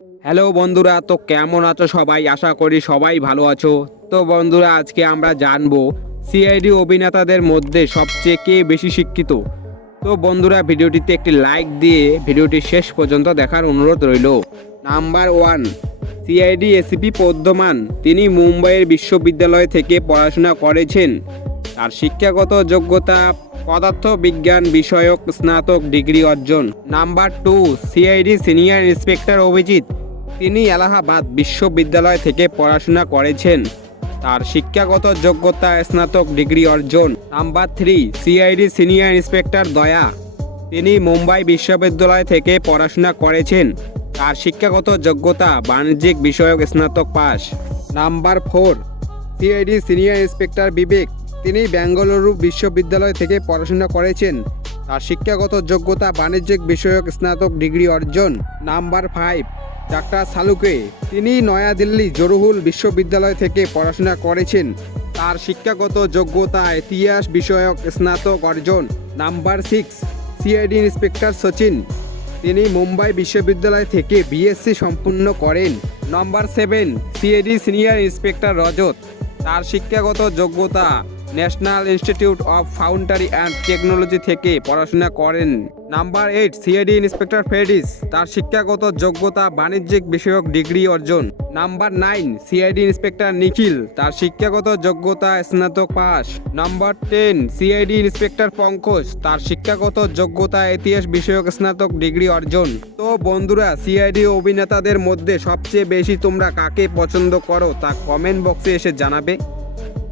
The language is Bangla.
হ্যালো বন্ধুরা, তো কেমন আছো সবাই? আশা করি সবাই ভালো আছো। তো বন্ধুরা, আজকে আমরা জানব সিআইডি অভিনেতাদের মধ্যে সবচেয়ে কে বেশি শিক্ষিত। তো বন্ধুরা, ভিডিওটিতে একটি লাইক দিয়ে ভিডিওটি শেষ পর্যন্ত দেখার অনুরোধ রইল। Number one, CID ACP Pradyuman. তিনি মুম্বাইয়ের বিশ্ববিদ্যালয় থেকে পড়াশোনা করেছেন। তার শিক্ষাগত যোগ্যতা পদার্থ বিজ্ঞান বিষয়ক স্নাতক ডিগ্রি অর্জন। Number two, CID senior inspector Abhijit. তিনি এলাহাবাদ বিশ্ববিদ্যালয় থেকে পড়াশোনা করেছেন। তার শিক্ষাগত যোগ্যতা স্নাতক ডিগ্রি অর্জন। Number three, CID senior inspector Daya. তিনি মুম্বাই বিশ্ববিদ্যালয় থেকে পড়াশোনা করেছেন। তার শিক্ষাগত যোগ্যতা বাণিজ্যিক বিষয়ক স্নাতক pass. Number four, CID senior inspector Vivek. তিনি বেঙ্গালুরু বিশ্ববিদ্যালয় থেকে পড়াশোনা করেছেন। তার শিক্ষাগত যোগ্যতা বাণিজ্যিক বিষয়ক স্নাতক ডিগ্রি অর্জন, নাম্বার ফাইভ, ডাক্তার সালুকে। তিনি নয়াদিল্লি জরুহুল বিশ্ববিদ্যালয় থেকে পড়াশোনা করেছেন। তার শিক্ষাগত যোগ্যতা ইতিহাস বিষয়ক স্নাতক অর্জন, number six, CID inspector Sachin. তিনি মুম্বাই বিশ্ববিদ্যালয় থেকে বিএসসি সম্পূর্ণ করেন। Number seven CID senior inspector Rajat. তার শিক্ষাগত যোগ্যতা national institute of foundry and technology থেকে পড়াশোনা করেন। নাম্বার এইট, সিআইডি ইন্সপেক্টর ফেডিস তার শিক্ষাগত যোগ্যতা বাণিজ্যিক বিষয়ক ডিগ্রি অর্জন। Number nine, CID inspector Nikhil. তার শিক্ষাগত যোগ্যতা স্নাতক pass. Number ten, CID inspector Pankaj. তার শিক্ষাগত যোগ্যতা ইতিহাস বিষয়ক স্নাতক ডিগ্রি অর্জন। তো বন্ধুরা, সিআইডি অভিনেতাদের মধ্যে সবচেয়ে বেশি তোমরা কাকে পছন্দ করো তা কমেন্ট বক্সে এসে জানাবে।